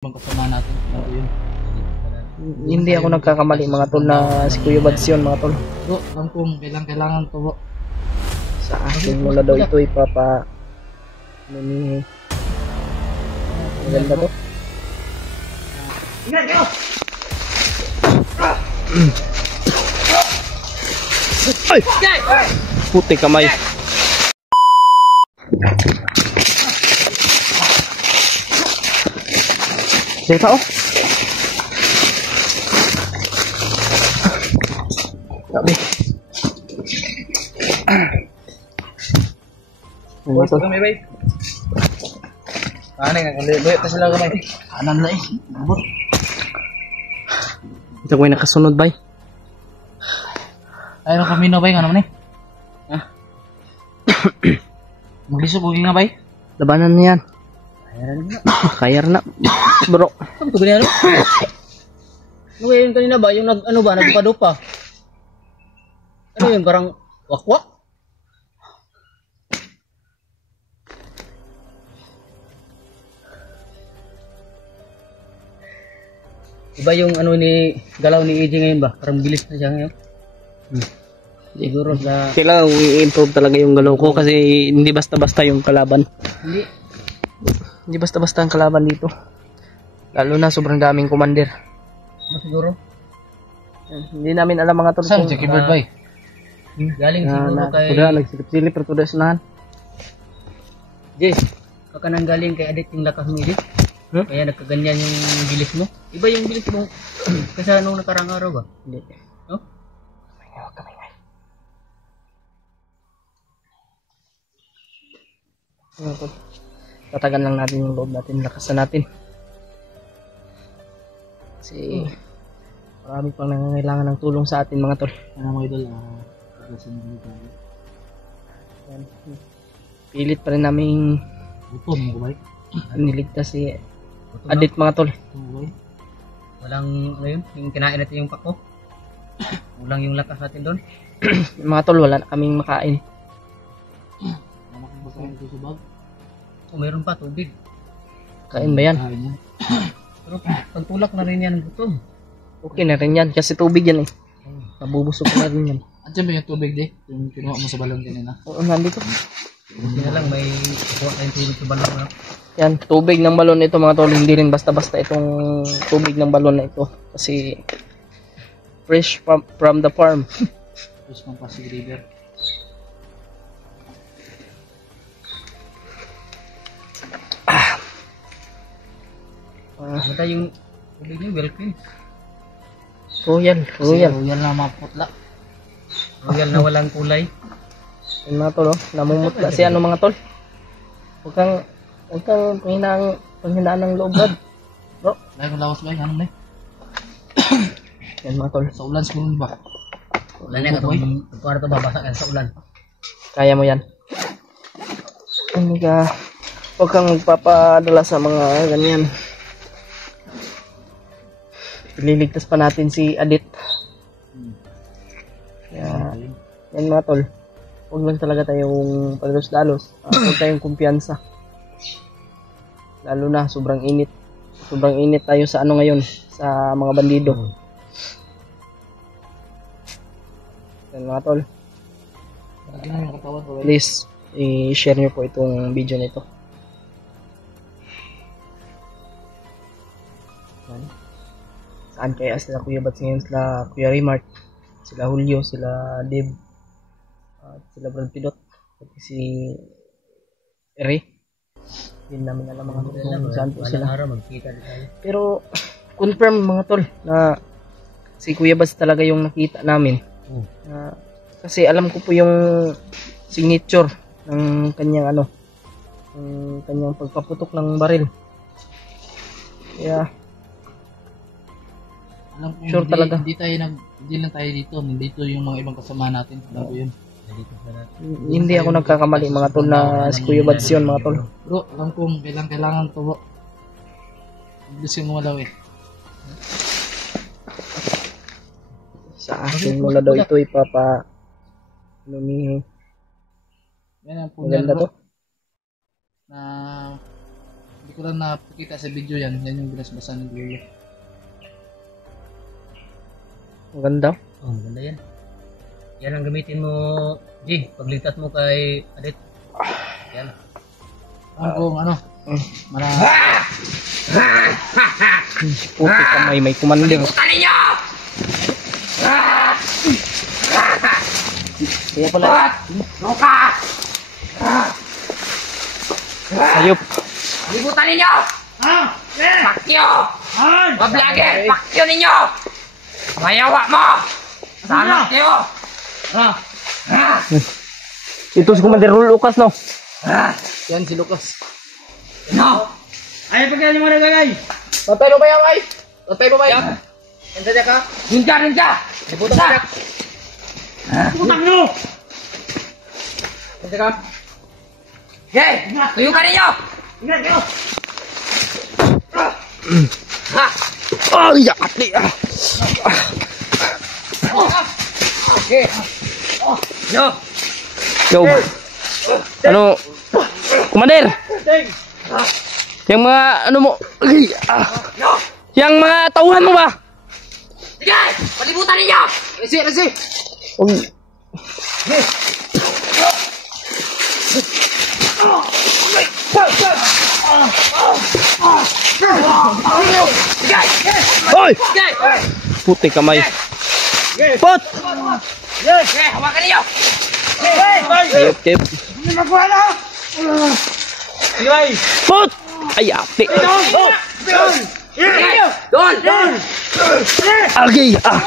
Ibang kasama natin. Ano yun? Hindi ako nagkakamali mga tol na si Kuya Bads yun mga tol. Bro, alam kong kailangan to bro. Sa akin mo na daw ito ipapa ni maganda to. Ingat kayo! Ay! Puti kamay. Siya tao? Sabi. Ano to? Kami bay. Ano nga kalibre ta sila kamay. Anan na eh. Bot. Ito ko nakasunod bay. Ayaw kami na bay nga naman eh. Ha? Maglisod ko nga bay. Labanan na yan. Kayar na. Bro. Ano to ganyan? Ano yun kanina ba? Yung ano ba? Nagpa-dupa? Ano yun? Parang wakwak? Iba yung ano ni galaw ni EJ ngayon ba? Parang bilis na siya ngayon. Siguro sa... Kailangan i-improve talaga yung galaw ko kasi hindi basta-basta yung kalaban. Hindi basta-basta ang kalaban dito. Lalo na sobrang daming commander. Ano siguro? Hindi namin alam mga tol. Saan si keyboard ba eh? Galing siguro kay... Kuda, nagsilip-silip pero tuda sunahan. Jay, baka nang galing kay Adit yung lakas mo Adit. Kaya nagkaganyan yung bilis mo. Iba yung bilis mo kasi nung nakarang araw ba? Hindi. No? Huwag kami ngay. Mga tol. Tatagan lang natin yung loob natin. Lakasan natin. Kasi marami pang nangangailangan ng tulong sa atin mga tol. Ano mo idol? Yan. Pilit pa rin namin Buto mo gumay? niligtas si Adit mga tol. Walang ano yun? Yung kinain natin yung pako? Walang yung lakas natin doon? Mga tol, wala na kaming makain. Wala kang basahin ito sa bag? Oh, mayroon pa tubig. Kain ba yan? Pero pagtulak na rin yan ng gutom. Okay na rin yan kasi tubig yan eh. Nabubusog na rin yan. At dyan ba yung tubig di? Yung kinuha mo sa balon kanina? Oo, nandito. Hindi na lang may kuha tayong tubig sa balon na. Yan, tubig ng balon ito mga tol. Hindi rin basta-basta itong tubig ng balon na ito. Kasi fresh from the farm. Tapos pang Pasig River. Basta yung tubig niyo, well clean. Royal, royal. Royal na maputla. Royal na walang kulay. Yan mga tol, oh. Namumutla si ano mga tol. Huwag kang panghinaan ng loob, Brad. Bro. Dahil kung lawas ba, anong na Yan mga tol. Sa ulan siguro ba? Ulan na ka itong kwarto babasa ka sa ulan. Kaya mo yan. Huwag kang magpapadala sa mga ganyan. Ililigtas pa natin si Adit. Yan mga tol. Huwag lang talaga tayong pagdalos-dalos. Huwag tayong kumpiyansa. Lalo na sobrang init. Sobrang init tayo sa ano ngayon. Sa mga bandido. Yan mga tol. Please, i-share nyo po itong video nito. Yan. Saan kaya sila Kuya Bads ngayon? Sila Kuya Remart. Sila Julio. Sila Deb. At sila Brad Pidot. At si Ere. Hindi namin alam mga tol kung saan po sila. Pero confirm mga tol na si Kuya Bads talaga yung nakita namin. Kasi alam ko po yung signature ng kanyang ano, ng kanyang pagpaputok ng baril. Kaya alam ko sure talaga. Hindi lang tayo dito. Nandito yung mga ibang kasama natin. Alam ko yun. Hindi ako nagkakamali mga tol na si Kuya Bads yun mga tol. Bro, alam kong kailangan to bro. Gusto mo malaw eh. Sa akin mo na daw ito ipapa Yan ang maganda to. na hindi ko ko lang napakita sa video yan. Yan yung binasbasan ng Lolo. Ang ganda. Oh, maganda yan. Yan ang gamitin mo, G, pagligtas mo kay Adit. Yan. Kung ano, Puti kamay, may commander. Kaya pala. Ayop. Libutan ninyo! Pakyo! Mablogger! Pakyo ninyo! Mayawa mo! Sana kayo! Ito si Commander Lucas, no? yan si Lucas. No! Ay, pagkali mo na gagay! Patay mo ba yan, ay? Patay mo ba yan? Nandiyan ka? Ninja! Ninja! Libutan ka. Putang nyo! Nandiyan ka? Hey! Tuyo ka ninyo! Ha! Oh, yakatli. Yo! Yo. Ano? Commander! Yung mga, ano mo? Yo! Yung mga tauhan mo ba? Sige! Palibutan ninyo! Resi! Huwag. Hoy! Sige! Puti kamay. Pot! Sige! Hawakan ninyo! Ayop, kip. Pot! Ay, ate. Doon! Doon! Agay, ah.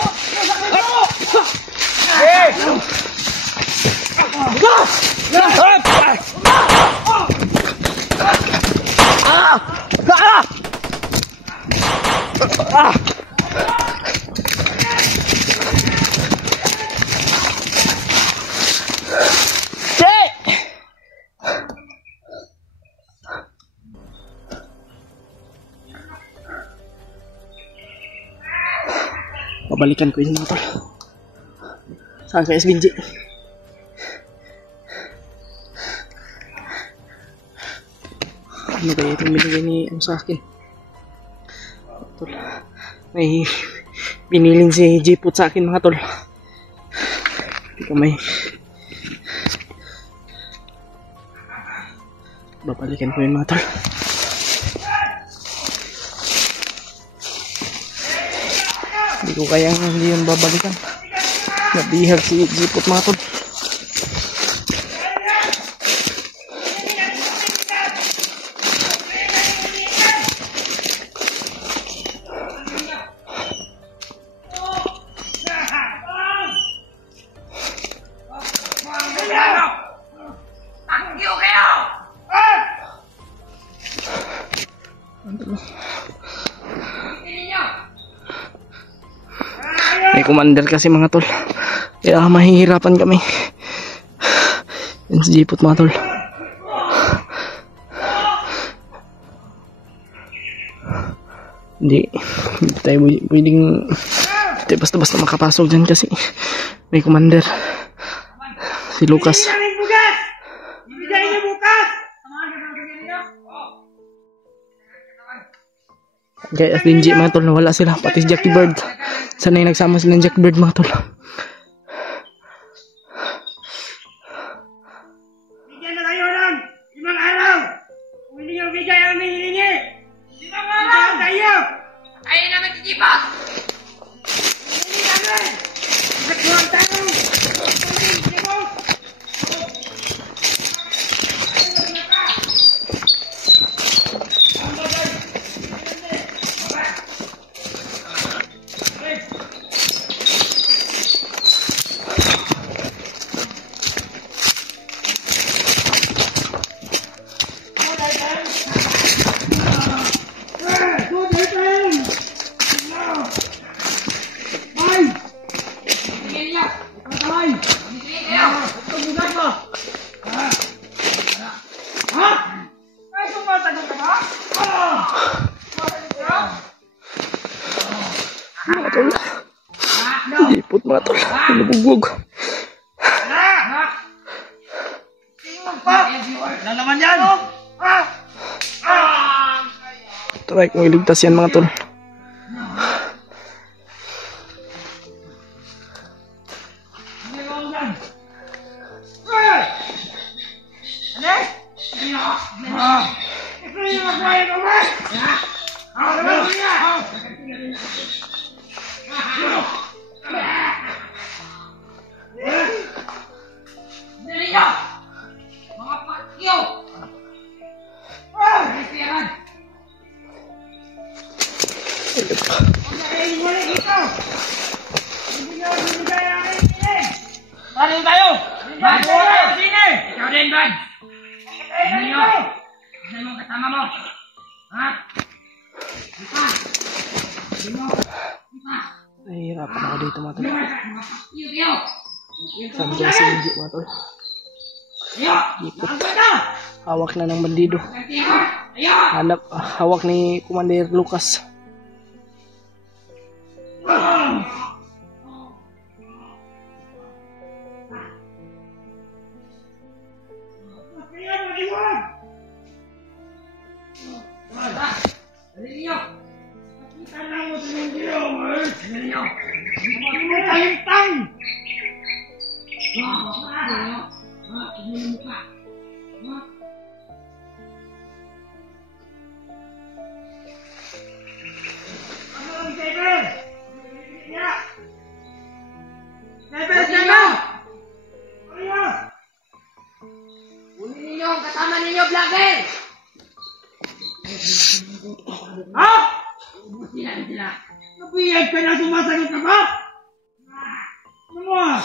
Babalikan ko yung motor. Saan ka SBG? Ano kaya itong binigay ni sa akin? Tol. May binilin si Jeeput sa akin, mga tol. Hindi ka may babalikan ko yun, mga tol. Hindi ko kayang hindi yun babalikan. Nabihag si Jeeput, mga tol. Pakyo kayo! May commander kasi, mga tol. Kaya mahihirapan kami. Yan si Jeeput, mga tol. Hindi tayo pwedeng basta-basta makapasok dyan kasi may commander. Si Lucas. Kaya Benji, mga tol, nawala sila. Pati si Jackie Bird. Sanay nagsama sila ng Jackie Bird, mga tol. Bigyan na kayo ng 5 araw! Kung hindi nyo bigay ang hinihingi! 5 araw! Kayo! Ayun naman si Jipa! Hinihingi namin! Nagkuhan tayo! Mga tol. Jeeput, mga tol. Pinabugwag. Ano naman yan? Try kong iligtas yan mga tol. Maling tayo! Bad tayo! Sini! Ikaw din, Bad! Ano nyo? Ano yung kasama mo? Ha? Kita! Kita! Nahihirapan ako dito mga tol. Mga pakyo kayo! Sabi dyan si Inji mga tol. Ayo! Ipot. Nakaganda! Hawak na ng bandido. Ayo! Hawak ni Commander Lucas. Kasama ninyo, vlogger! Ha? Ubusin natin sila. Napiyag ka na, sumasagot ka ba? Ano mo?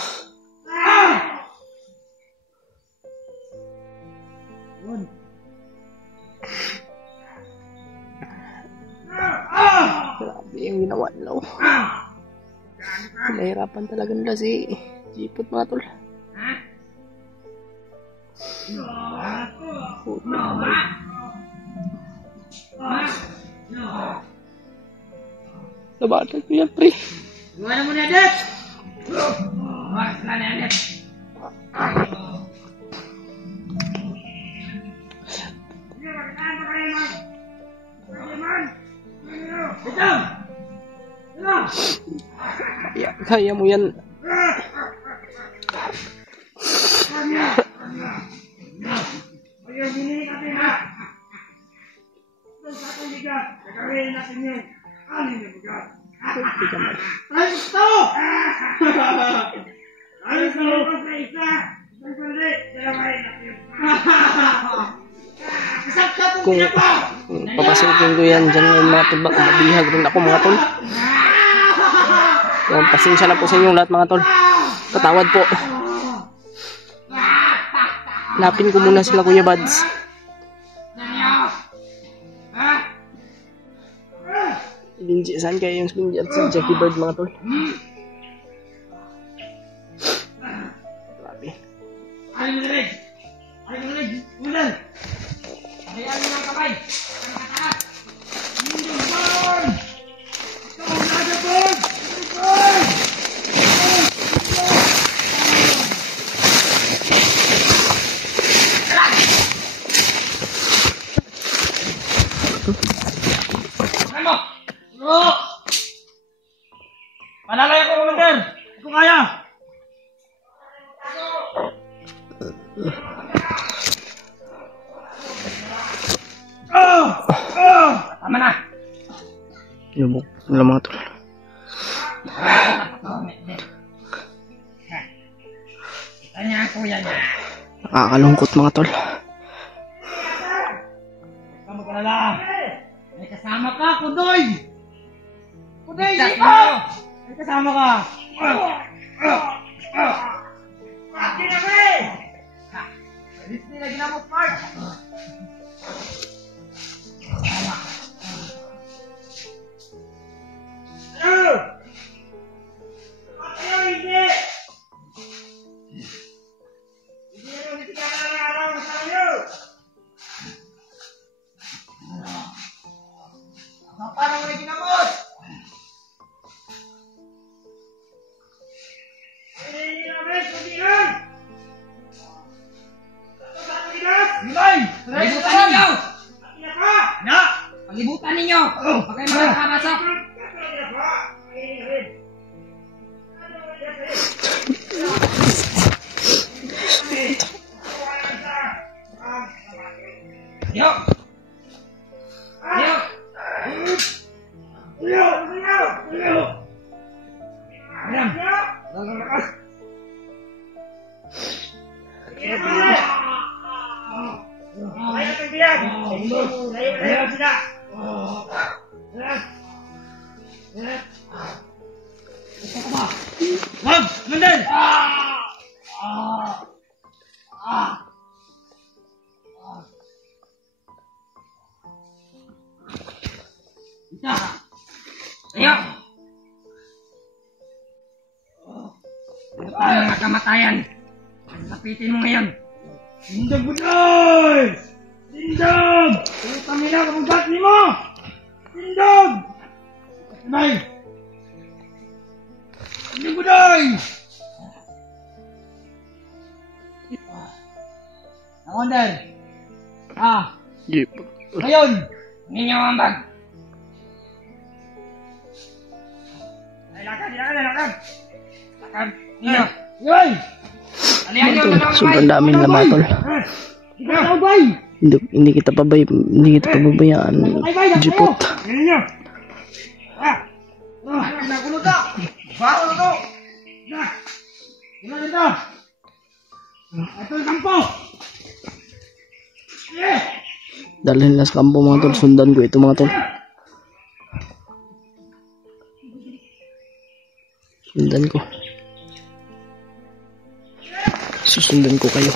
Grabe yung ginawa nila. Nahihirapan talaga nila si Jipot mga tol. Labanan ko yan, pre. Gimana mo na, Dad? Mas na na, Dad. Kaya mo yan. Kung papasukin ko yan dyan ng mga tol, baka mabihag rin ako mga tol. Yan, pasensya na po sa inyong lahat mga tol. Patawad po. Lapin ko muna sila Kuya Bads. Linji, saan kaya yung Linji at si Jackie Bird mga tol? Grabe. Ay, malamig! Ay, malamig! Ulan! Hayaan mo ng kamay! Ang kataas! Hindi bon! Ito ang nada bon! Hindi bon! Ano? Bro! Panalay ako, Commander! Hindi ko kaya! Tama na! Lubog nila mga tol. Kita niya ako yan. Nakakalungkot mga tol. Huwag ka mag-alala. May kasama ka, Kudoy! Kudoy, dito! May kasama ka! Pati na ba eh! Hindi na ginamot, Mark! Ano? Pati na hindi! Hindi na ulit ka na araw sa iyo! Parang may ginamot! Hindi na rin, hindi lang! Ito sa ito ginas! Gilay! May buta ninyo! Wag! Mandal! Isa! Ayaw! Ito tayo mga kamatayan. Lapitin mo ngayon. Tindog buday! Tindog! Putang ina, kamugat ni mo! Tindog! Sabay! Tindog buday! Wonder! Yep. Ngayon! Ninyo ang bag! Ay, lakad! Lakad! Ninyo! Yoy! Alihan nyo! Tol, sobrang daming laman tol. Ikaw, bay! Hindi kita pabayaan. Jipot. Ninyo! Nakulot ka! Baro na to! Ito ito! Ito yung kampo! Dalhin nila sa kampo mga tol. Sundan ko ito mga tol. Susundan ko kayo.